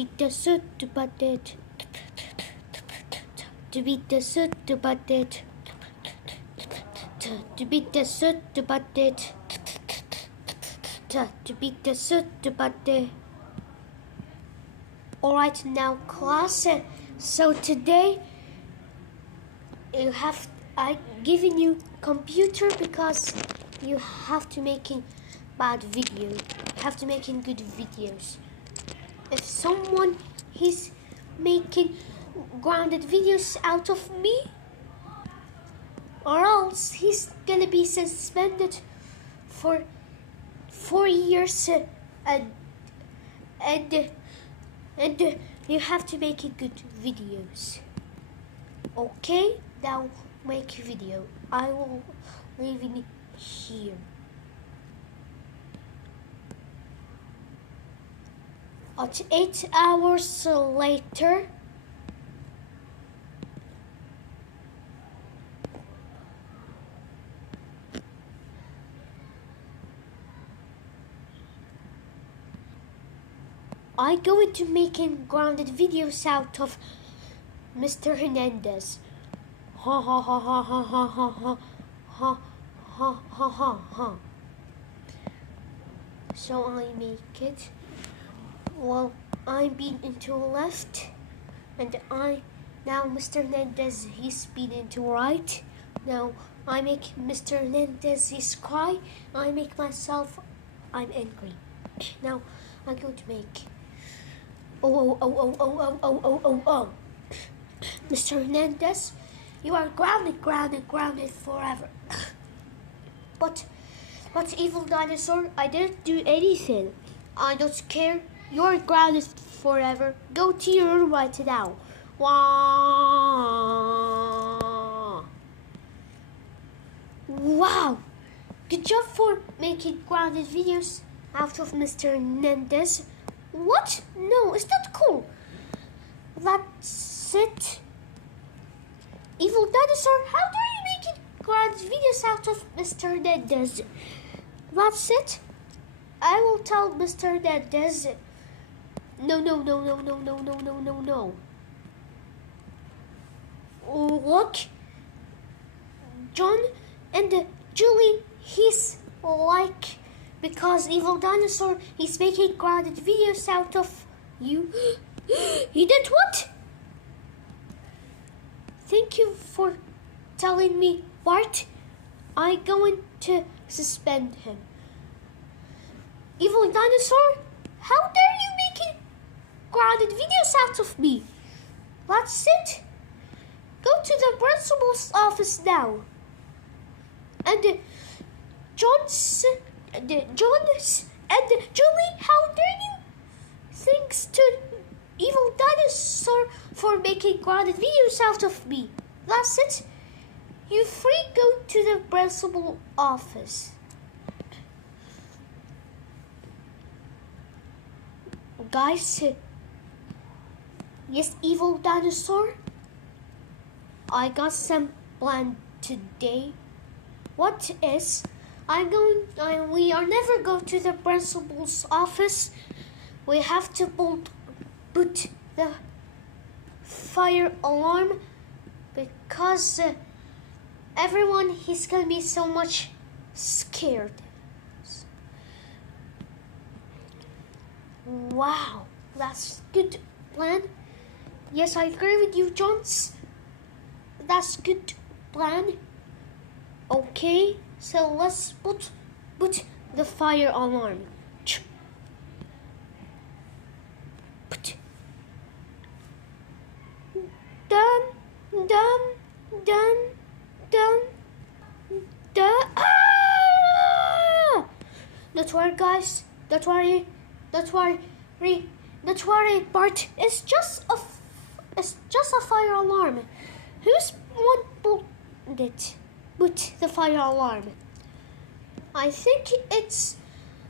beat the suit to butt it. To beat the suit to butt it. To beat the suit to butt it. To beat the suit to butt it. Alright now class, so today I given you computer because you have to making bad video. You have to making good videos. If someone is making grounded videos out of me, or else he's gonna be suspended for 4 years and you have to make good videos. Okay, now make a video. I will leave it here. At 8 hours later, I going to making grounded videos out of Mr. Hernandez. Ha ha ha ha ha ha ha ha ha ha ha ha ha. So I make it. Well, I'm being into left, and now Mr. Hernandez he's being into right. Now I make Mr. Hernandez he's cry. I make myself I'm angry. Now I'm going to make. Oh. Mr. Hernandez, you are grounded forever. But evil dinosaur, I didn't do anything. I don't care. You're grounded forever. Go to your room right now. Wow. Good job for making grounded videos out of Mr. Hernandez. What? No, it's not cool. That's it. Evil dinosaur, how dare you make grounded videos out of Mr. Hernandez? That's it. I will tell Mr. Hernandez. No. Look, John and Julie, he's like, because evil dinosaur, he's making grounded videos out of you. He did what? Thank you for telling me, Bart. I'm going to suspend him. Evil dinosaur, how dare you make grounded videos out of me? That's it. Go to the principal's office now. And Jones and Julie, how dare you? Thanks to evil dinosaur for making grounded videos out of me. That's it. You three go to the principal office. Guys, yes, evil dinosaur, I got some plan today. What is? We are never go to the principal's office. We have to put the fire alarm because everyone is gonna be so much scared. Wow, that's good plan. Yes, I agree with you, Jones. That's good plan. Okay, so let's put the fire alarm. Done. Ah! Don't worry, guys. Don't worry, Bart. It's just a fire alarm. Who's one put the fire alarm? I think it's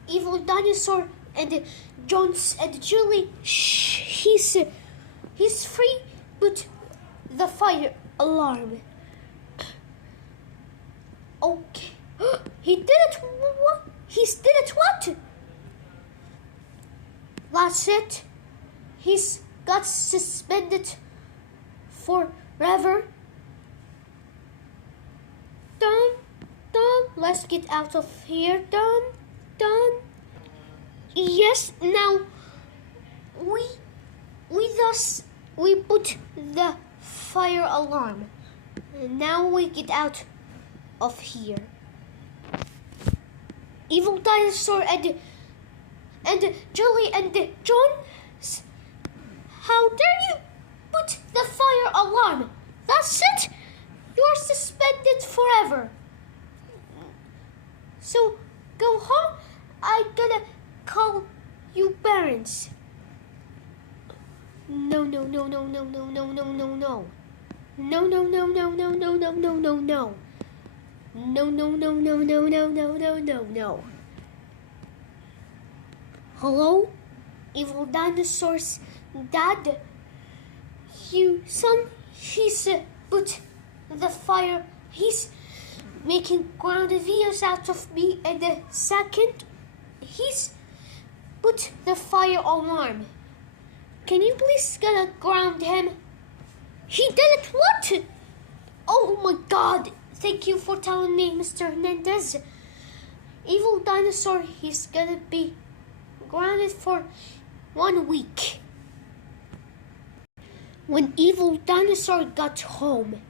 evil dinosaur and Jones and Julie. Shh, he's free. Put the fire alarm. Okay. He did it. What? He did it. What? That's it. he's got suspended forever. Done. Let's get out of here. Done. Yes, now we put the fire alarm. And now we get out of here. Evil Dinosaur and Julie and John, how dare you put the fire alarm? That's it. You're suspended forever. So go home. I gotta call you parents. No. No. Hello? Evil Dinosaur's dad? He's put the fire. He's making grounded videos out of me, and the second, he's put the fire alarm. Can you please gonna ground him? He did it, what? Oh my God, thank you for telling me, Mr. Hernandez. Evil Dinosaur, he's gonna be grounded for 1 week. When Evil Dinosaur got home,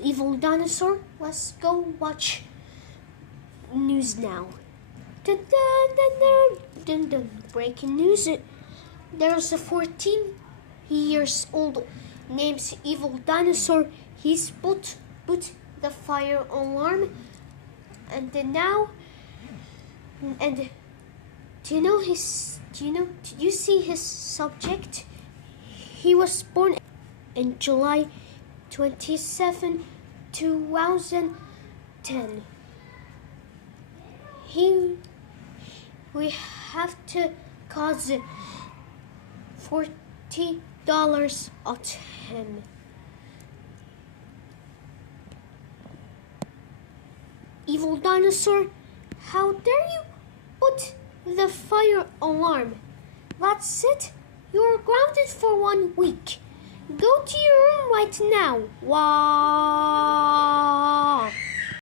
Evil Dinosaur, let's go watch news now. Dun, dun, dun, dun, dun, dun. Breaking news. There's a 14 years old named Evil Dinosaur. He's put the fire alarm, and then now, and do you see his subject? He was born in July 27, 2010. We have to cause $40 at him. Evil Dinosaur, how dare you put the fire alarm? That's it. You're grounded for 1 week. Go to your room right now. Wow.